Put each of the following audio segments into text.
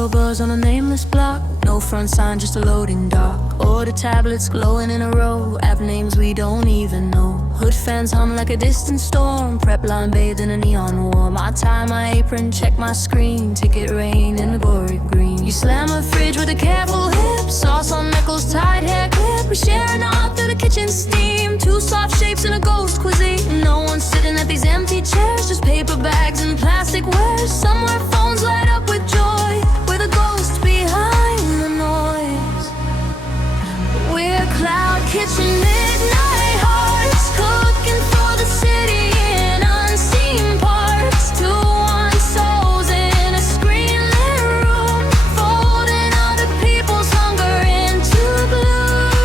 slow buzz on a nameless block. No front sign, just a loading dock. Order tablets glowing in a row, app names we don't even know. Hood fans hum like a distant storm, prep line bathed in a neon warm. I tie my apron, check my screen, ticket rain in the gory green. You slam a fridge with a careful hip, sauce on knuckles, tied hair clip. We're sharing out through the kitchen steam, two soft shapes in a ghost cuisine. No one's sitting at these empty chairs, just paper bags and plastic wares. Somewhere phones light up with joy, with a ghost behind the noise. We're Cloud Kitchen, midnight hearts, cooking for the city in unseen parts. 2-1 souls in a screen-lit room, folding other people's hunger into blue.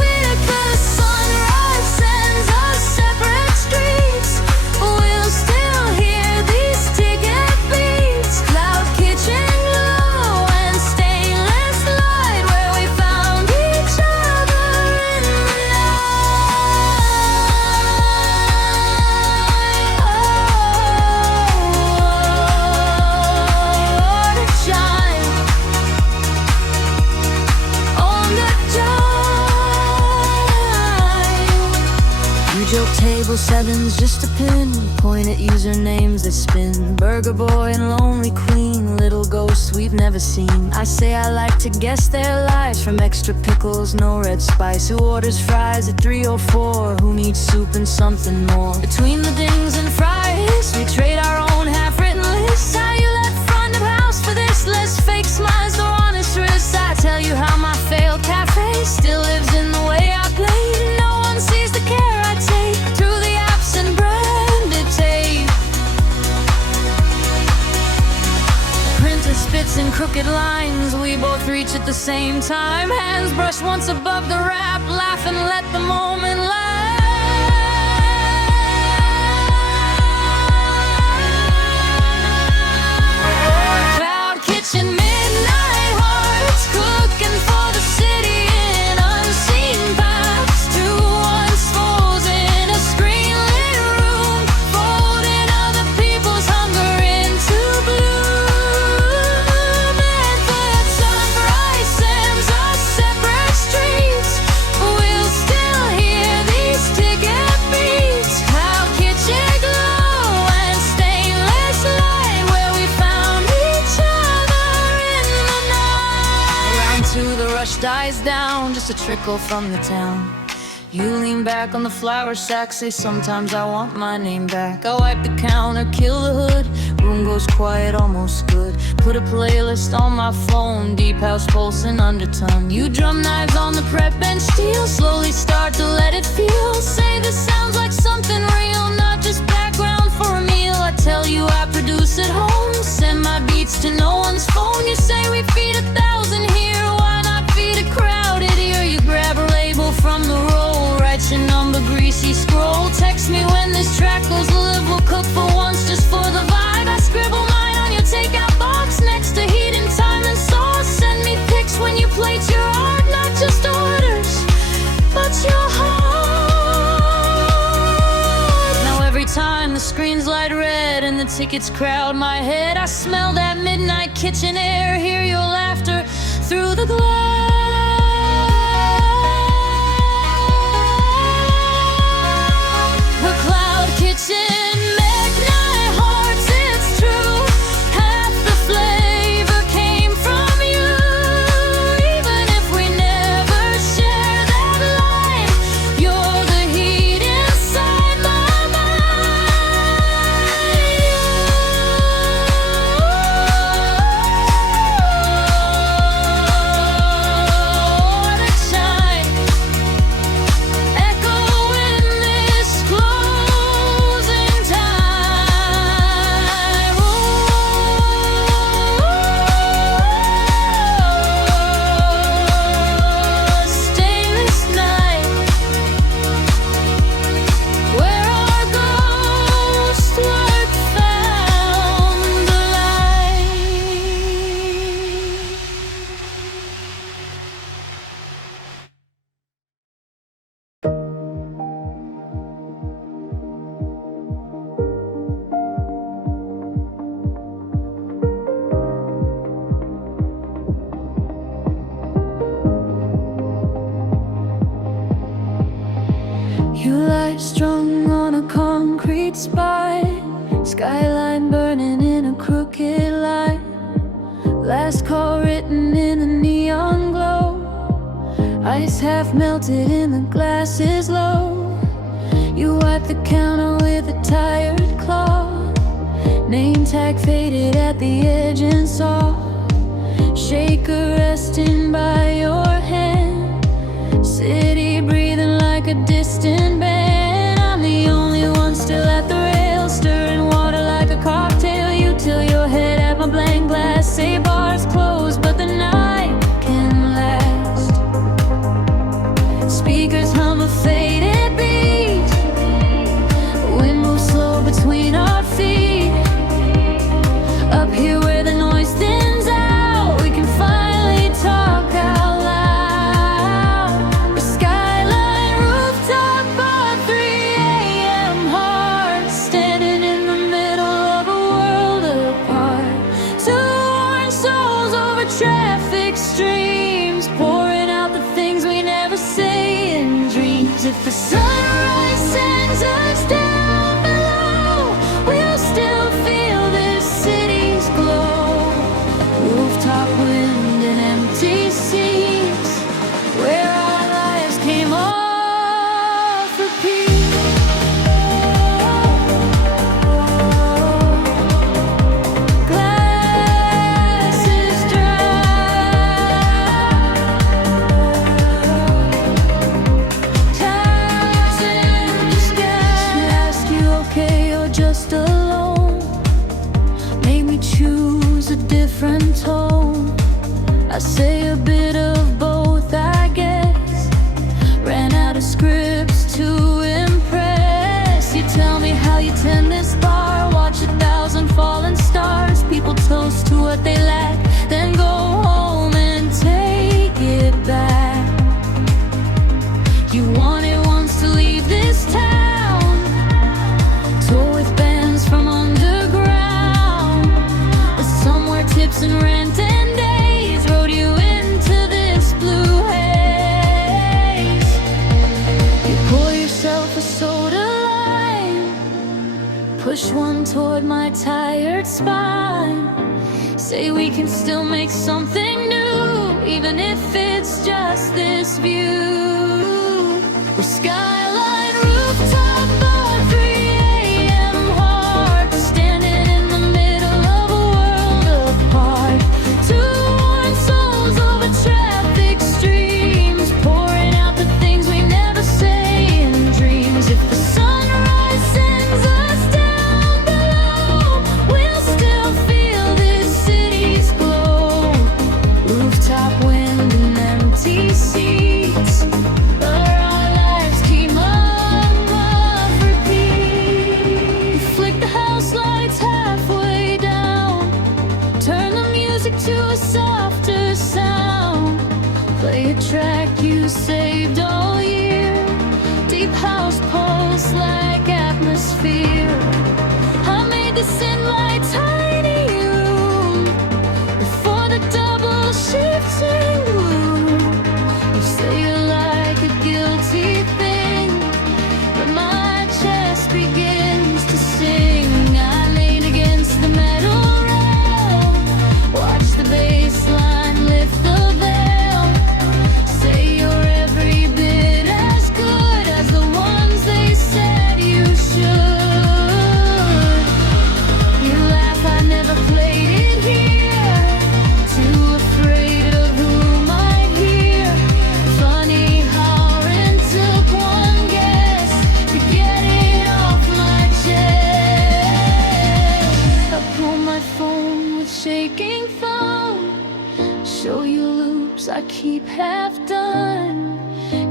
With the sunrise sends us separate streets, we'll still hear these ticket beats. Cloud Kitchen glow and stainless light, where we found each other in the night. Shine on the dime. You joke table sevens, just a pin, point at usernames that spin. Burger boy and lonely queen, little ghosts we've never seen. I say I like to guess their lives, from extra pickles, no red spice. Who orders fries at 3 or 4? Who needs soup and something more? Between the dings and fries, we trade our own half-written lists. How you left front of house for this? Less fake smiles, no honest risks. I tell you how my failed cafe still lives in the way I play. No one sees the care I take through the apps and branded tape. Printer spits in crooked lines, we both reach at the same time. Hands brush once above the wrap, laugh and let the moment last. Cloud Kitchen, midnight hearts, cooking for the city in unseen paths. 2-1 souls in a screen-lit room, folding other people's hunger into bloom. And the sunrise sends us separate streets, we'll still hear these ticket beats. Cloud Kitchen glow and stainless light, where we found each other in the night. Around 2 the rush dies down, just a trickle from the town. You lean back on the flour sack, say sometimes I want my name back. I wipe the counter, kill the hood, room goes quiet, almost good. Put a playlist on my phone, deep house pulsing undertone. You drum knives on the prep bench, steel, slowly start to let it feel. Say this sounds like something real, not just background for a meal. I tell you I produce at home, send my beats to no one's phone. You say we feed 1,000 here, why not feed a crowded ear? You grab a label from the roll, write your number, greasy scroll. Text me when this track goes live, we'll cook for once just for the vibe. I scribble mine on your takeout box next to heat and time and sauce. Send me pics when you plate your art, not just orders, but your heart. Now every time the screens light red and the tickets crowd my head, I smell that midnight kitchen air, hear your laughter through the glass. We're Cloud Kitchen, midnight hearts, it's true. Half the flavor came from you, even if we never share that line. You're the heat inside my mind. You lie strung on a concrete spine, skyline burning in a crooked line. Last call written in a neon glow. Ice half melted in the glasses low. You wipe the counter with a tired claw. Name tag faded at the edge and saw. Shaker resting by your hand. City breathing like a distant band. I'm the only one still at the rail, stirring water like a cocktail. You tilt your head at my blank glass, say bars closed, but the night can last. Speakers hum a faded beat. Wind moves slow between our feet. Up here where the noise thins out, we can finally talk out loud. The skyline rooftop by 3 a.m. hearts standing in the middle of a world apart. Two worn souls over traffic streams, pouring out the things we never say in dreams. If the sunrise sends us down below, we'll still feel this city's glow. Rooftop wind and empty seats, where our lives came off repeat. Glasses dry, time's in the sky. She ask you okay or just alone, make me choose a different tone. I say a bit of both, I guess. Ran out of scripts to impress. You tell me how you tend this bar, watch 1,000 falling stars. People toast to what they lack, then go home and take it back. You wanted once to leave this town, tour with bands from underground, but somewhere tips and rent and days rode you into this blue haze. You pour yourself a soda lime, push one toward my tired spine. Say we can still make something new, even if it's just this view. We're skyline rooftop bar, 3 a.m. hearts standing in the middle of a world apart. Two worn souls over traffic streams, pouring out the things we never say in dreams. If the sunrise sends us down below, we'll still feel this city's glow. Rooftop wind and empty seats, but our lives came off repeat. You flick the house lights halfway down, turn the music to a softer sound. Play a track you saved all year, deep house pulse like atmosphere. I made this in my tiny room before the double shifting room. You say you like a guilty thing, but my chest begins to sing. I lean against the metal rail, watch the bass line lift the veil. Say you're every bit as good as the ones they said you should. You laugh, I never played it here, too afraid of who might hear. Funny how Ren took one guess to get it off my chest. I pull my phone with shaking thumb, show you loops I keep half done.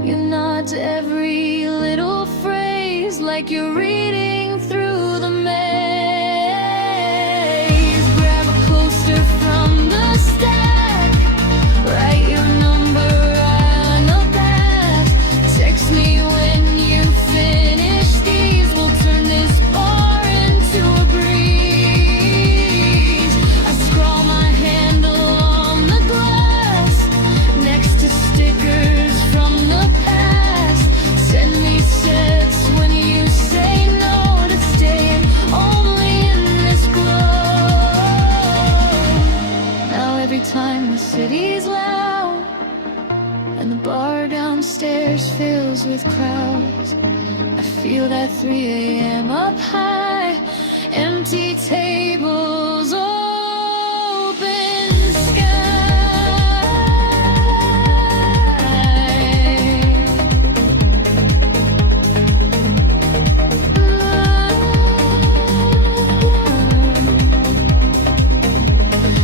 You nod to every little phrase like you're reading through the maze. Grab a coaster from the stack, write your number on the back. Text me when you finish these, we'll turn this bar into a breeze. I scrawl my handle on the glass, next to stickers from the past. Send me 7 crowds. I feel that 3 a.m. up high, empty tables, open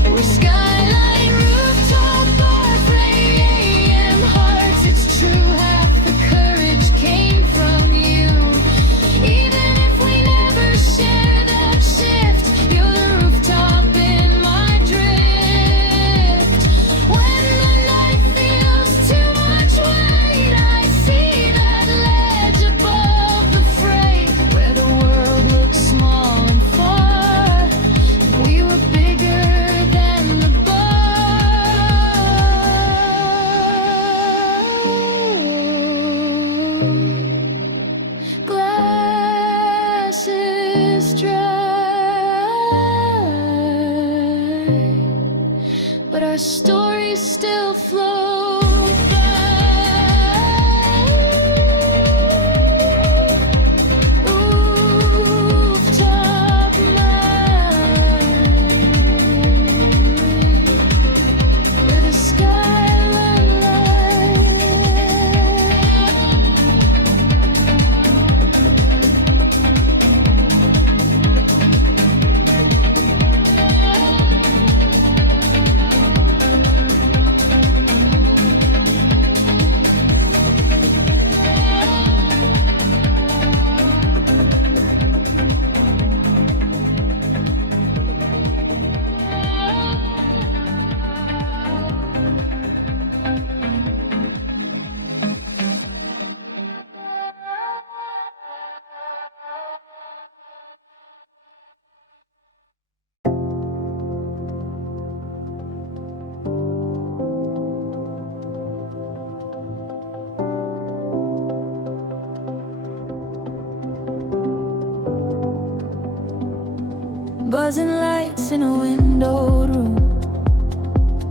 we're skyline rooftop bar, 3 a.m. hearts. It's true, half the courage came from you. Even if we never share that shift, you're the rooftop in my drift. When the night feels too much weight, I see that ledge above the fray, where the world looks small and far. We were bigger than the bar. Glass is dry, but our stories still float by. Rooftop night, where the skyline light. Buzzing lights in a windowed room,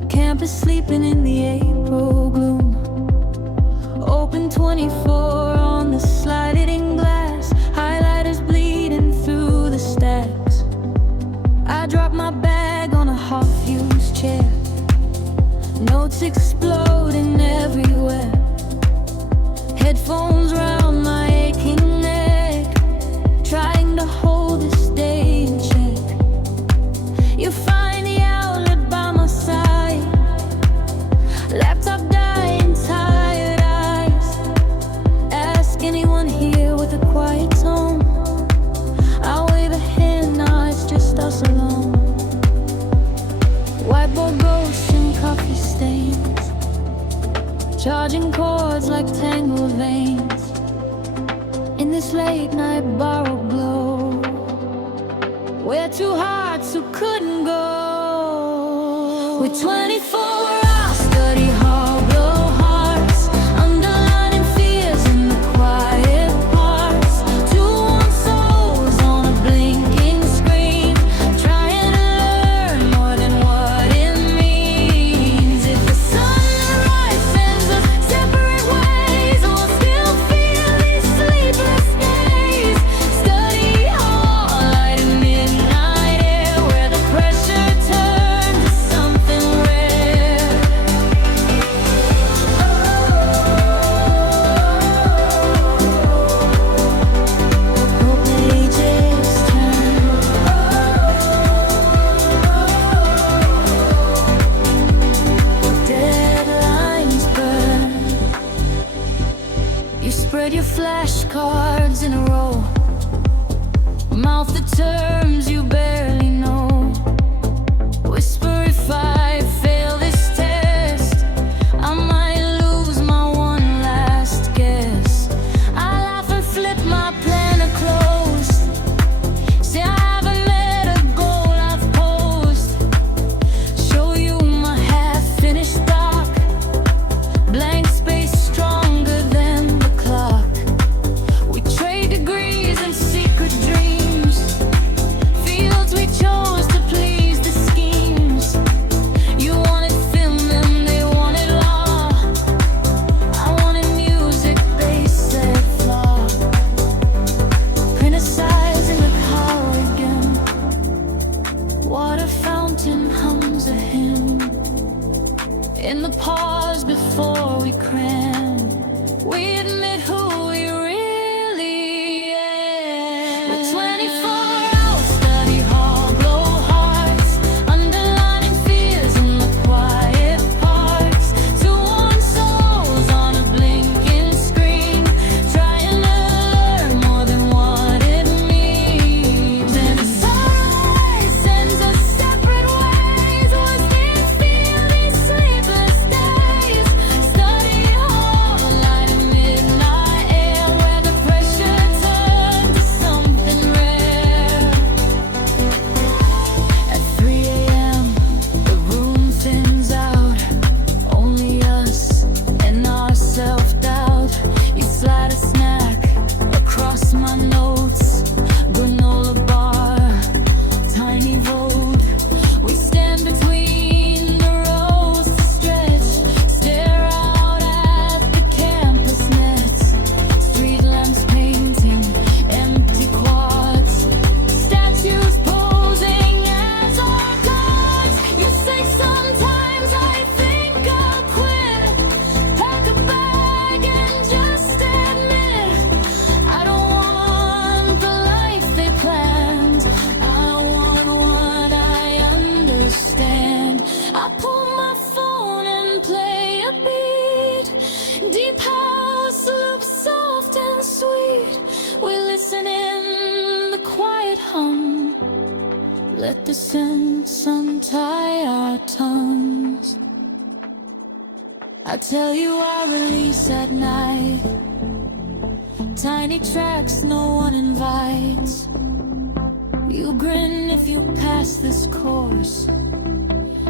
campus sleeping in the April gloom. Open 24 on the sliding glass, highlighters bleeding through the stacks. I drop my bag on a half-used chair, notes exploding everywhere. Headphones round my aching neck, trying to hold this day in check. You find the outlet by my side, laptop dying, tired eyes. Ask anyone here with a quiet tone. I'll wave a hand, nah, it's just us alone. Whiteboard ghosts and coffee stains, charging chords like tangled veins. In this late night borrowed glow, we're two hearts who couldn't go. We're 24-hour study hall blowhards, underlining fears in the quiet parts. Two warm souls on a blinking screen, trying to learn more than what it means. If the sunrise sends us separate ways, we'll still feel these sleepless days. Study hall, light in midnight air, where the pressure turns to something rare. No pages turn, deadlines burn. You spread your flashcards in a row, mouth the terms you barely know. Whisper if I fail this test, I might lose my one last guess. I laugh and flip my planner closed, say I haven't met a goal I've posed. Show you my half-finished doc, blank space stronger than the clock. We trade degrees and secret dreams, fields we Let the scents untie our tongues. I tell you I release at night. Tiny tracks no one invites. You grin if you pass this course.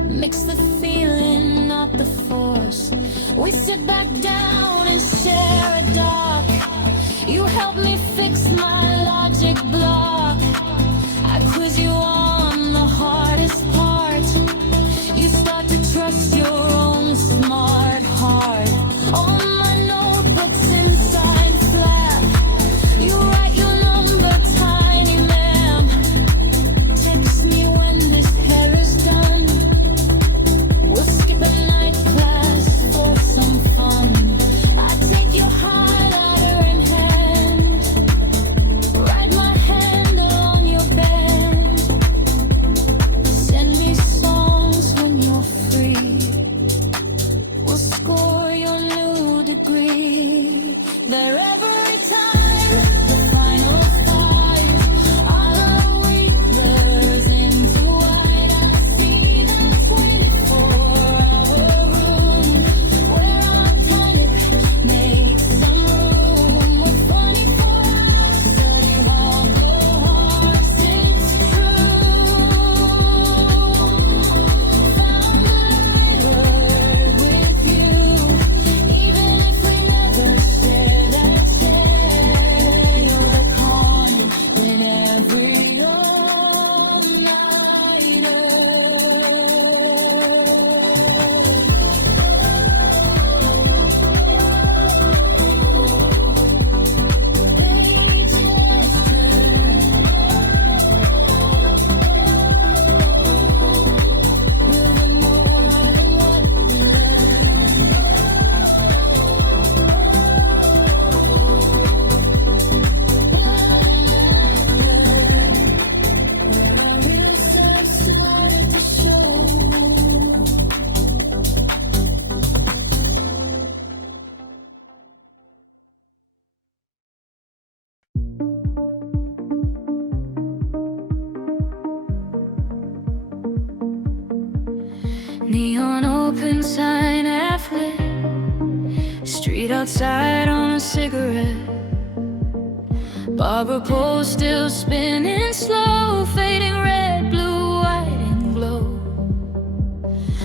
Mix the feeling, not the force. We sit back down and share a dock. You help me fix my logic block. I quiz you on the hardest part. You start to trust your own smart heart. All my notebooks inside flap. You write your number tiny, ma'am. Text me when this hair is done. We'll skip a night class for some fun. I take your highlighter in hand. Write my handle on your band. Send me songs when you're free. We'll score your new degree. There every time the final five. All the week blurs into white. I see that 24-hour room where our tiny makes some room. With 24-hour study hall glow hearts, it's true. Found the light with you, even if we never share that share. You're the calm in every all-nighter. Neon open sign half lit. Street outside on a cigarette. Barber pole still spinning slow. Fading red, blue, white and glow.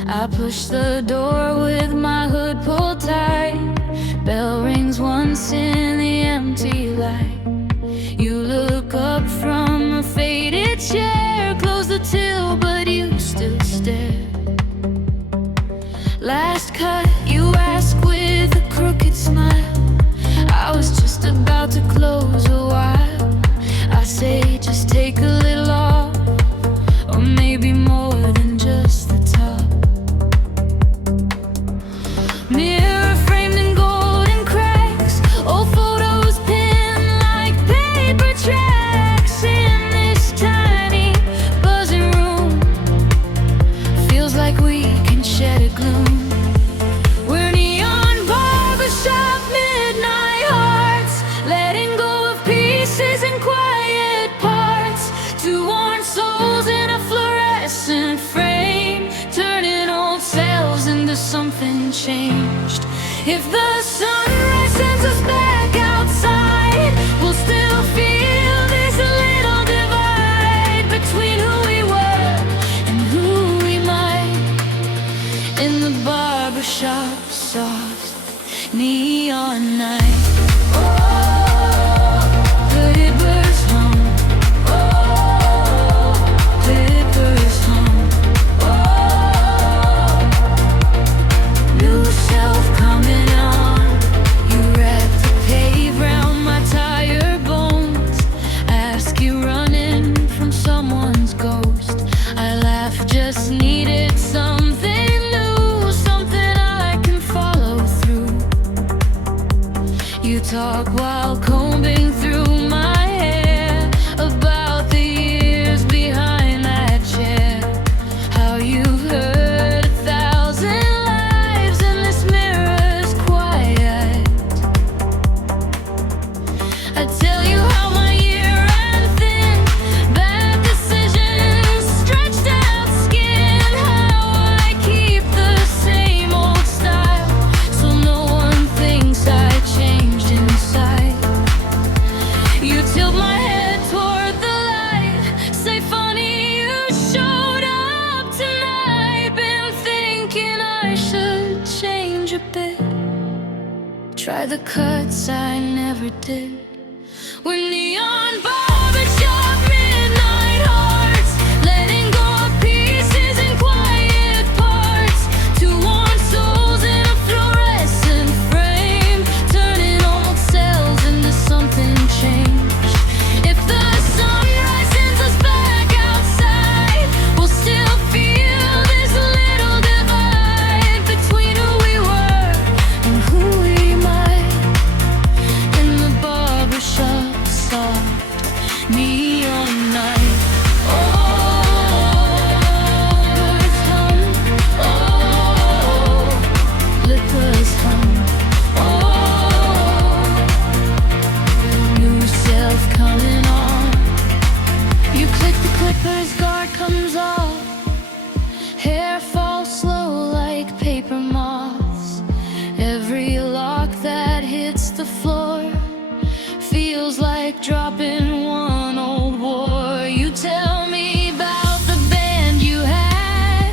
I push the door with my hood pulled tight. Bell rings once in the empty light. You look up from a faded chair. Close the till but you still stare. Last cut, you ask with a crooked smile. I was just about to close a while. I say just take a little off, or maybe more than just the top. Mirror framed in golden cracks. Old photos pinned like paper tracks. In this tiny buzzing room, feels like we can shed a gloom. We're neon barbershop midnight hearts, letting go of pieces and quiet parts. Two worn souls in a fluorescent frame, turning old selves into something changed. If the sunrise sends us back outside, we'll still feel this little divide between who we were and who we might. In the barbershop, soft neon night. Hooded birds hum. Clippers hum. New self coming out. cuts I never did. When neon barbershop midnight hearts, letting go of pieces in quiet parts. Two worn souls in a fluorescent frame, turning old cells into something changed. If the sunrise sends us back outside, we'll still feel this little divide between who we were and who we might. In the barbershop, soft neon night. Oh, birds hum. Oh, flippers hum. Oh, new self coming on. You click the clippers, guard comes off. Hair falls slow like paper moths. Every lock that hits the floor feels like dropping one old war. You tell me about the band you had,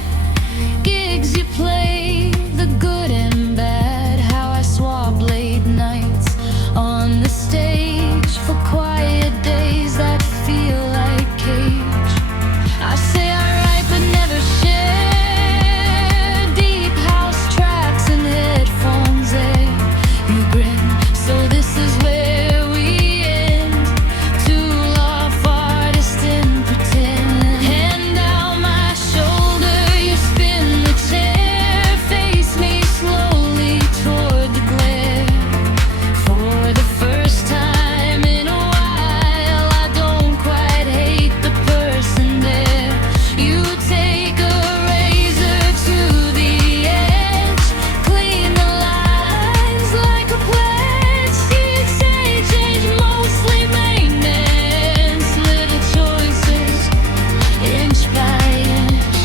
gigs you played, the good and bad. How I swapped late nights on the stage for quiet days that feel like cage. I say I write but never share deep house tracks and headphones there. You grin, so this is where we end. Two love artists in pretend. Hand down my shoulder, you spin the chair. Face me slowly toward the glare. For the first time in a while, I don't quite hate the person there. You take a razor to the edge, clean the lines like a pledge. You'd say change, mostly maintenance, little choices, inch by inch.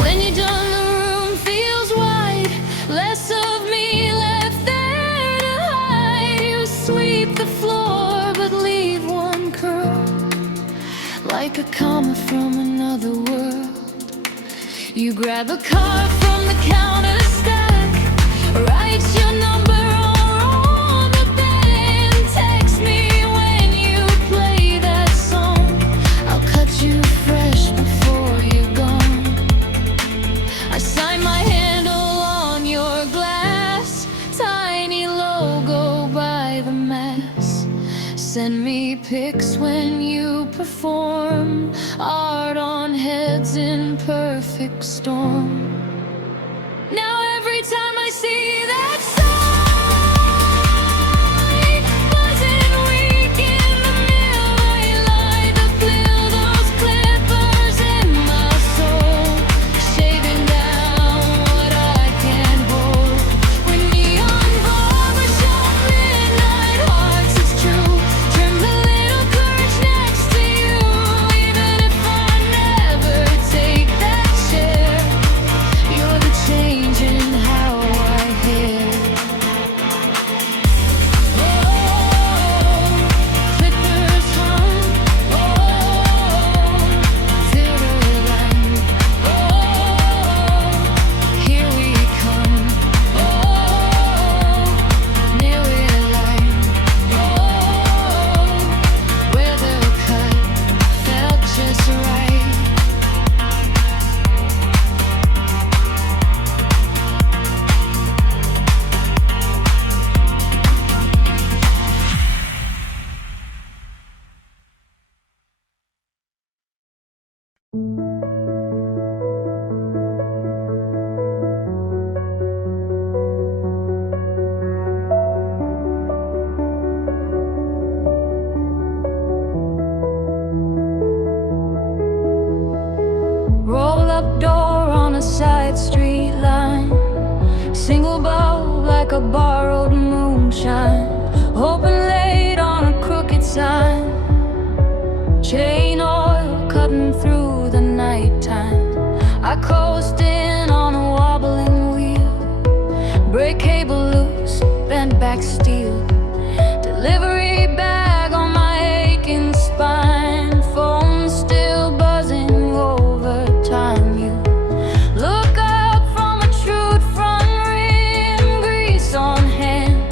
When you're done, the room feels wide, less of me left there to hide. You sweep the floor but leave one curl, like a comet from another world. You grab a card from the counter stack, write your number on the band. Text me when you play that song, I'll cut you fresh before you're gone. I sign my handle on your glass, tiny logo by the mass. Send me pics when you perform, art on heads in perfect storm. Now every time I see that sign, buzzing weak in the midnight light, the feel those clippers in my soul, shaving down what I can't hold. When neon barbershop midnight hearts, it's true. Trim the little courage next to you, even if I never take that chair. You're the change in how I hear. Oh, clippers hum. Oh, theater line. Oh, here we come. Oh, near we're line. Oh, where the cut felt just right. Roll up door on a side street line, single bowl like a borrowed moonshine, open late on a crooked sign, chain oil cutting through the nighttime. I coast in on a wobbling wheel, brake cable loose, bent back steel, delivery bag on my aching spine, phone still buzzing over time. You look up from a trued front rim, grease on hand,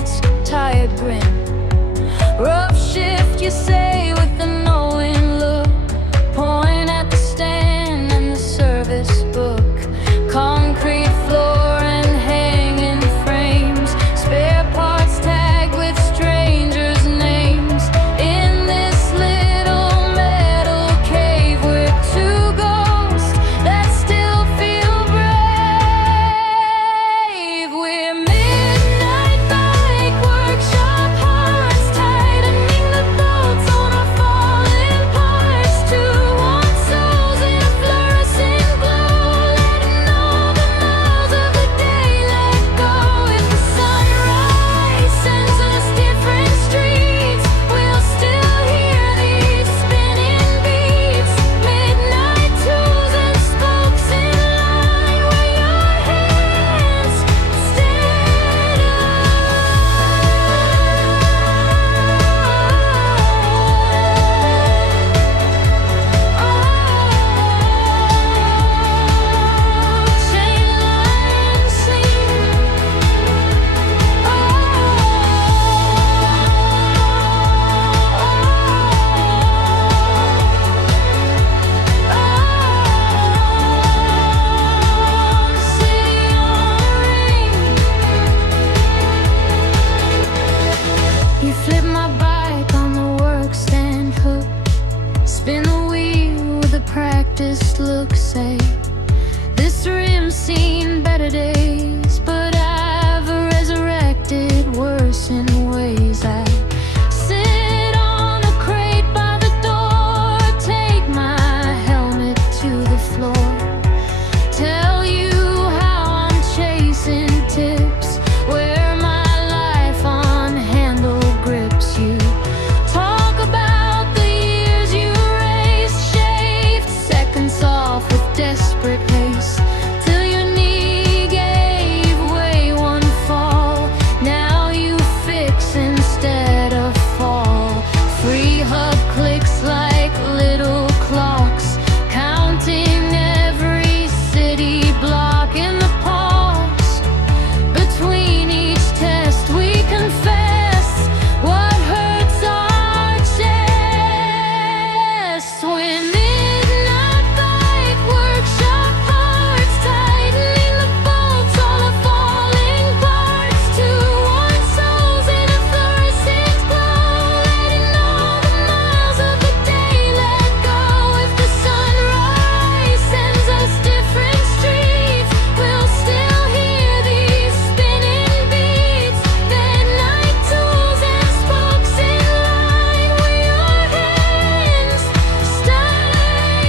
safest look say this rim's seen better days, but I've resurrected worse in ways. I sit on a crate by the door, take my helmet to the floor, tell you how I'm chasing tips, where my life on handle grips you. Talk about the years you raced, shaved seconds off with desperate pace, till your knee gave way one fall. Now you fix instead of fall. Free hug clicks like little clocks, counting every city block. In the pause between each test, we confess what hurts our chest. When midnight bike workshop parts, tightening the bolts, all the falling parts. Two worn souls in a fluorescent glow, letting all the miles of the day let go. If the sunrise sends us different streets, we'll still hear these spinning beats. Midnight tools and spokes in line, where your hands stay alive.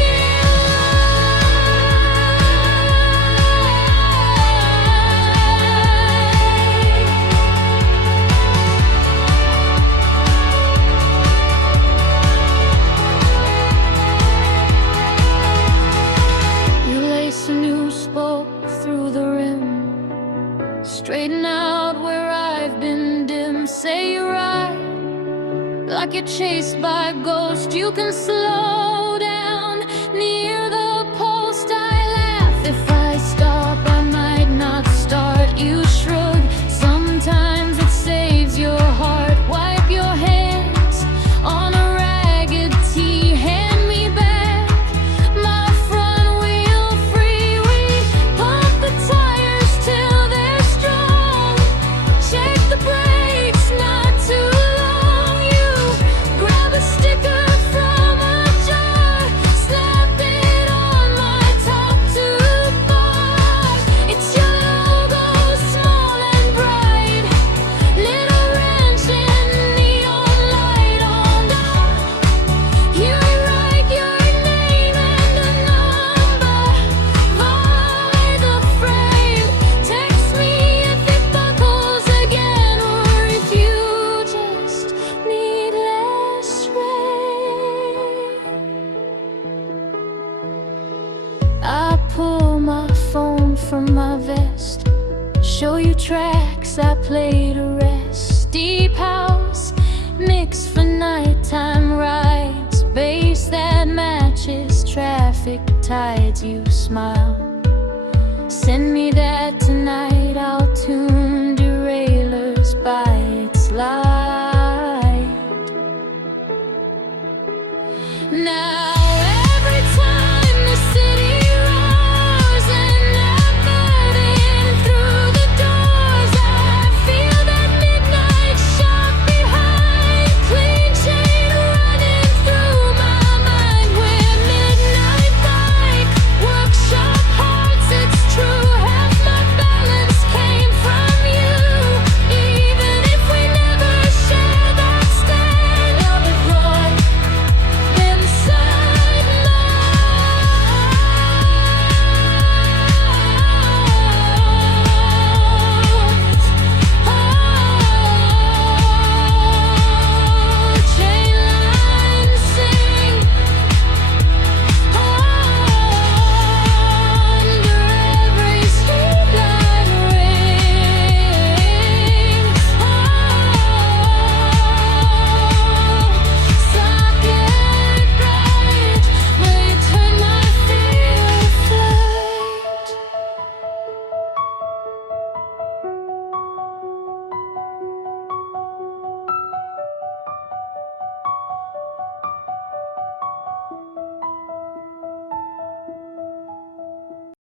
You lace a new spoke through the rim, straighten out where I've been dim. Say you ride like you're chased by a ghost. You can slow down near the post. I laugh if I stop, I might not start. You shrug, sometimes it saves your heart. Wipe your hands on a ragged tee, hand me back my front wheel free. We pump the tires till they're strong, check the brakes not too long. You grab a sticker from a jar, slap it on my top two bar. It's your logo, small and bright, little wrench and neon light on top. You write your name and a number by the frame. Text me if it buckles again, or if you just need less rain. I pull my phone from my vest, show you tracks I play to rest. Deep house mix for nighttime rides, bass that matches traffic tides. You smile